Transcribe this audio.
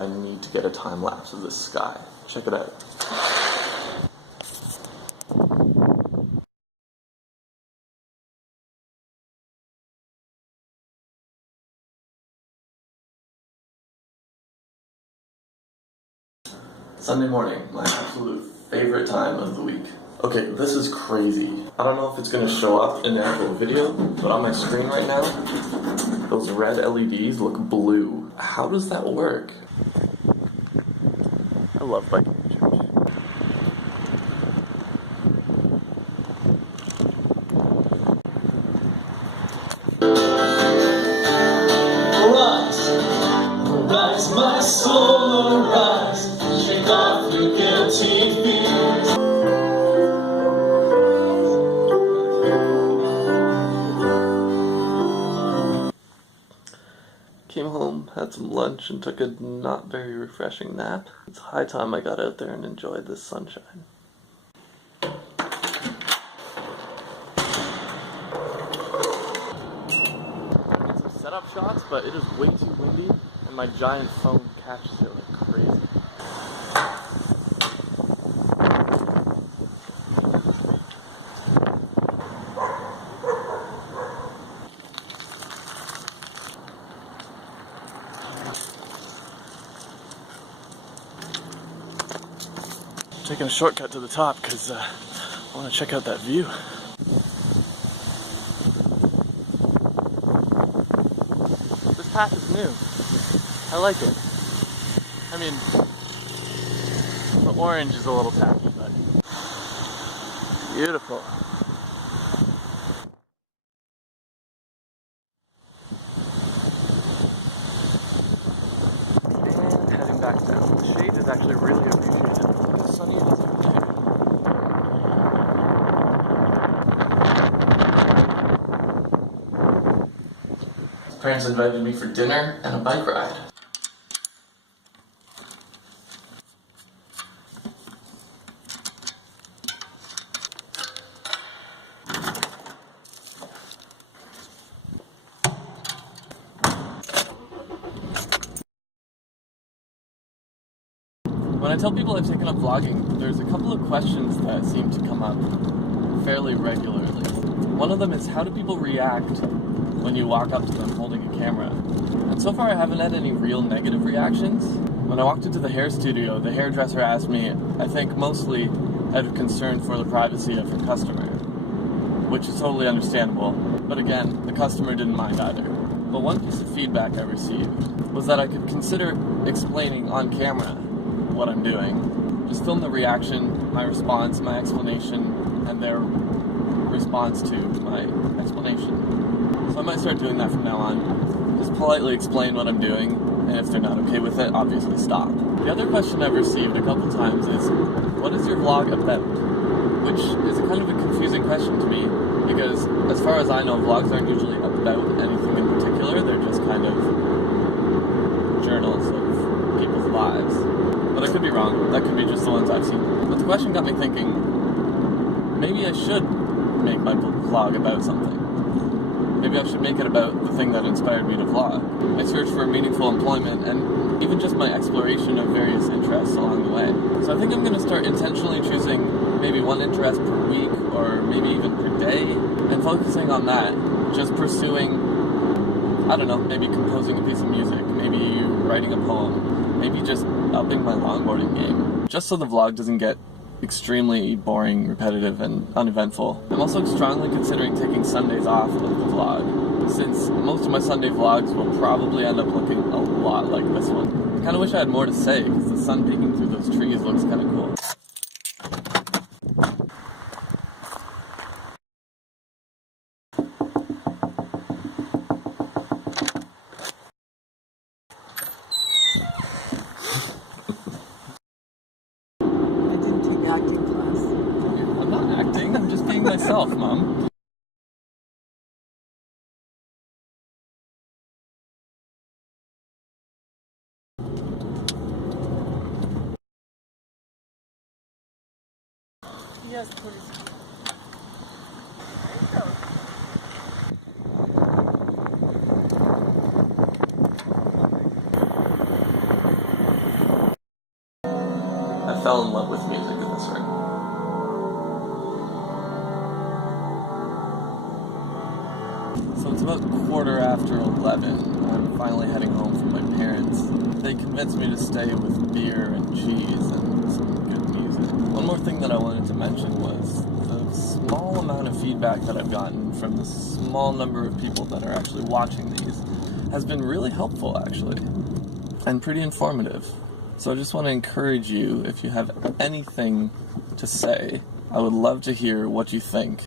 I need to get a time lapse of this sky. Check it out. Sunday morning, my absolute favorite time of the week. Okay, this is crazy. I don't know if it's gonna show up in the actual video, but on my screen right now, those red LEDs look blue. How does that work? I love biking pictures. Rise, my soul, arise, shake off your guilty fears. Came home, had some lunch, and took a not very refreshing nap. It's high time I got out there and enjoyed this sunshine. Some setup shots, but it is way too windy, and my giant phone catches it like crazy. Taking a shortcut to the top because I want to check out that view. This path is new. I like it. I mean, the orange is a little tacky, but beautiful. And heading back down. The shade is actually really appreciated. The sunny is Parents invited me for dinner and a bike ride. When I tell people I've taken up vlogging, there's a couple of questions that seem to come up fairly regularly. One of them is, how do people react when you walk up to them holding a camera? And so far I haven't had any real negative reactions. When I walked into the hair studio, the hairdresser asked me, I think mostly out of concern for the privacy of her customer, which is totally understandable. But again, the customer didn't mind either. But one piece of feedback I received was that I could consider explaining on camera what I'm doing. Just film the reaction, my response, my explanation, and their response to my explanation. So I might start doing that from now on. Just politely explain what I'm doing, and if they're not okay with it, obviously stop. The other question I've received a couple times is, what is your vlog about? Which is a kind of a confusing question to me, because as far as I know, vlogs aren't usually about anything in particular. They're just kind of journals of people's lives. But I could be wrong. That could be just the ones I've seen. But the question got me thinking, maybe I should make my vlog about something. Maybe I should make it about the thing that inspired me to vlog. My search for meaningful employment, and even just my exploration of various interests along the way. So I think I'm going to start intentionally choosing maybe one interest per week, or maybe even per day, and focusing on that. Just pursuing, I don't know, maybe composing a piece of music, maybe writing a poem, maybe just upping my longboarding game. Just so the vlog doesn't get extremely boring, repetitive, and uneventful. I'm also strongly considering taking Sundays off of the vlog, since most of my Sunday vlogs will probably end up looking a lot like this one. I kind of wish I had more to say, because the sun peeking through those trees looks kind of cool. Acting class. I'm not acting, I'm just being myself, Mom. Yes, please. fell in love with music in this room. So it's about 11:15. I'm finally heading home from my parents. They convinced me to stay with beer and cheese and some good music. One more thing that I wanted to mention was the small amount of feedback that I've gotten from the small number of people that are actually watching these has been really helpful, actually, and pretty informative. So I just want to encourage you, if you have anything to say, I would love to hear what you think.